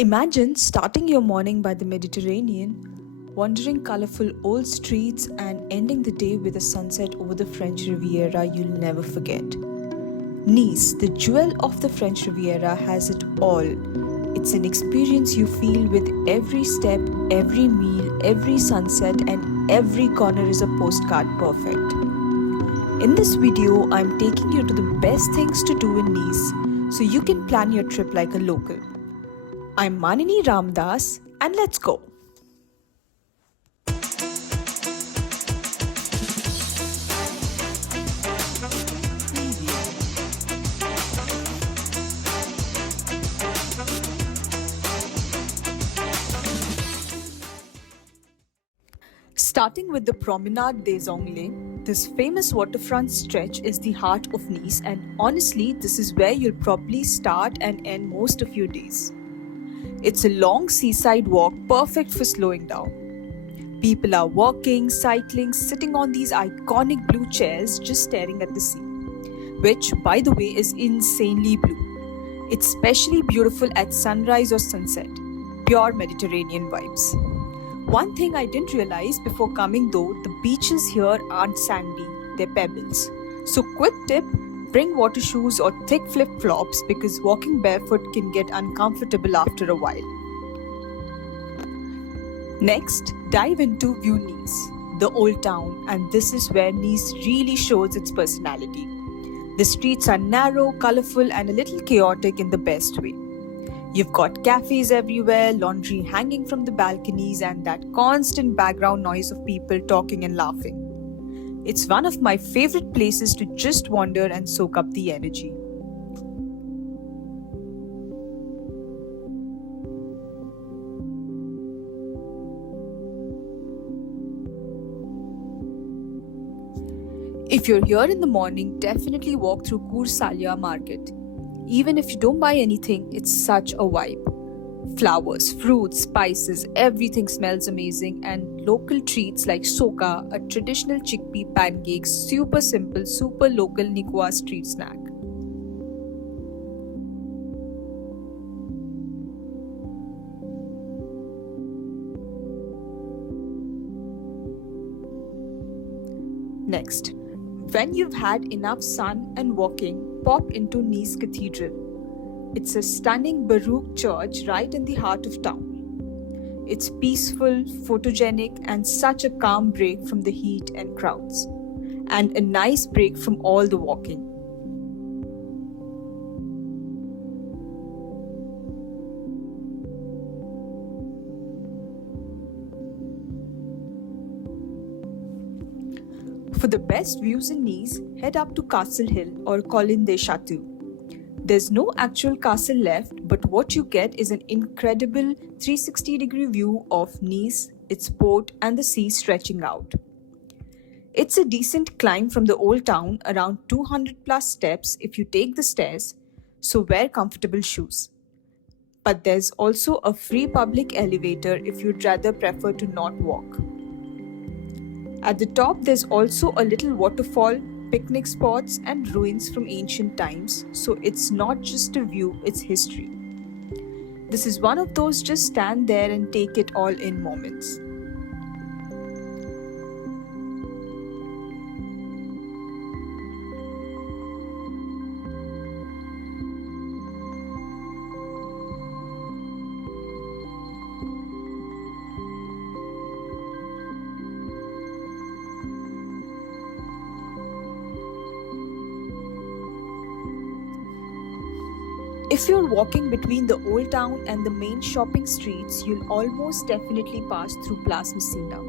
Imagine starting your morning by the Mediterranean, wandering colorful old streets, and ending the day with a sunset over the French Riviera you'll never forget. Nice, the jewel of the French Riviera, has it all. It's an experience you feel with every step, every meal, every sunset, and every corner is a postcard perfect. In this video, I'm taking you to the best things to do in Nice so you can plan your trip like a local. I'm Manini Ramdas, and let's go. Starting with the Promenade des Anglais, this famous waterfront stretch is the heart of Nice, and honestly, this is where you'll probably start and end most of your days. It's a long seaside walk perfect for slowing down. People are walking, cycling, sitting on these iconic blue chairs just staring at the sea, which, by the way, is insanely blue. It's especially beautiful at sunrise or sunset. Pure Mediterranean vibes. One thing I didn't realize before coming though, the beaches here aren't sandy, they're pebbles. So, quick tip, bring water shoes or thick flip flops because walking barefoot can get uncomfortable after a while. Next, dive into View Nice, the old town, and this is where Nice really shows its personality. The streets are narrow, colorful, and a little chaotic in the best way. You've got cafes everywhere, laundry hanging from the balconies, and that constant background noise of people talking and laughing. It's one of my favorite places to just wander and soak up the energy. If you're here in the morning, definitely walk through Kursalia Market. Even if you don't buy anything, it's such a vibe. Flowers, fruits, spices, everything smells amazing, and local treats like soka, a traditional chickpea pancake, super simple, super local Nikwa street snack. Next, when you've had enough sun and walking, pop into Nice Cathedral. It's a stunning Baroque church right in the heart of town. It's peaceful, photogenic, and such a calm break from the heat and crowds. And a nice break from all the walking. For the best views in Nice, head up to Castle Hill or Colline des Châteaux. There's no actual castle left, but what you get is an incredible 360-degree view of Nice, its port, and the sea stretching out. It's a decent climb from the old town, around 200 plus steps if you take the stairs, so wear comfortable shoes. But there's also a free public elevator if you'd rather prefer to not walk. At the top, there's also a little waterfall, picnic spots, and ruins from ancient times, so it's not just a view, it's history. This is one of those just stand there and take it all in moments. If you're walking between the old town and the main shopping streets, you'll almost definitely pass through Place Messina.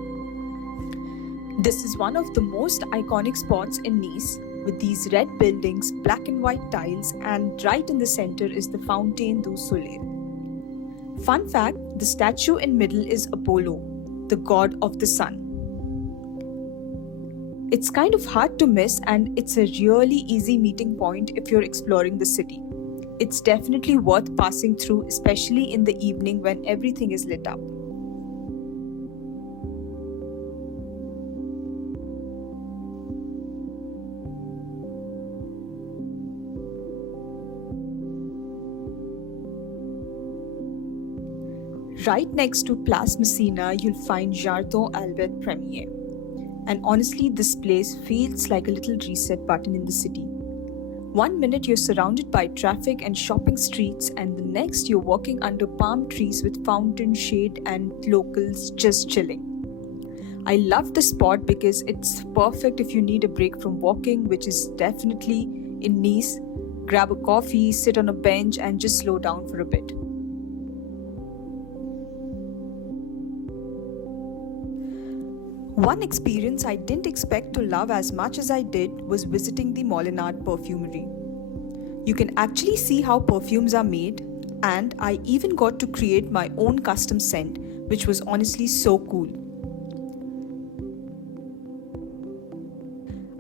This is one of the most iconic spots in Nice, with these red buildings, black and white tiles, and right in the center is the Fontaine du Soleil. Fun fact, the statue in middle is Apollo, the god of the sun. It's kind of hard to miss, and it's a really easy meeting point if you're exploring the city. It's definitely worth passing through, especially in the evening when everything is lit up. Right next to Place Messina, you'll find Jardin Albert Premier. And honestly, this place feels like a little reset button in the city. One minute you're surrounded by traffic and shopping streets, and the next you're walking under palm trees with fountain shade and locals just chilling. I love the spot because it's perfect if you need a break from walking, which is definitely in Nice. Grab a coffee, sit on a bench, and just slow down for a bit. One experience I didn't expect to love as much as I did was visiting the Molinard Perfumery. You can actually see how perfumes are made, and I even got to create my own custom scent, which was honestly so cool.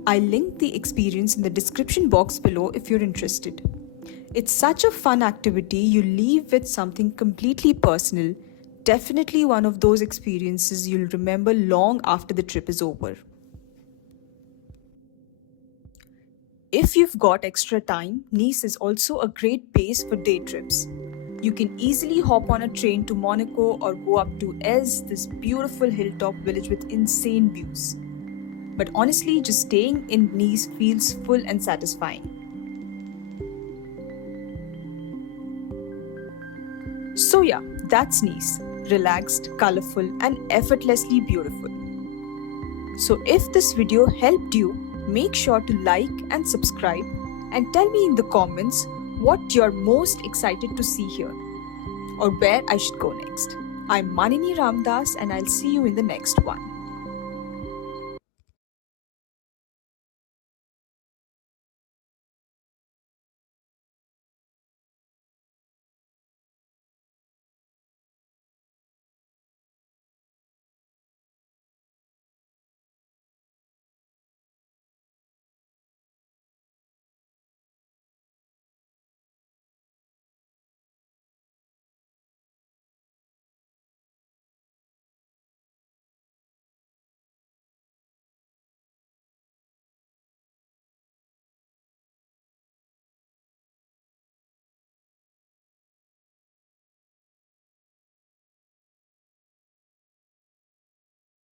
I'll link the experience in the description box below if you're interested. It's such a fun activity, you leave with something completely personal. Definitely one of those experiences you'll remember long after the trip is over. If you've got extra time, Nice is also a great base for day trips. You can easily hop on a train to Monaco or go up to Ez, this beautiful hilltop village with insane views. But honestly, just staying in Nice feels full and satisfying. So yeah, that's Nice. Relaxed, colorful, and effortlessly beautiful. So if this video helped you, make sure to like and subscribe, and tell me in the comments what you're most excited to see here or where I should go next. I'm Manini Ramdas, and I'll see you in the next one.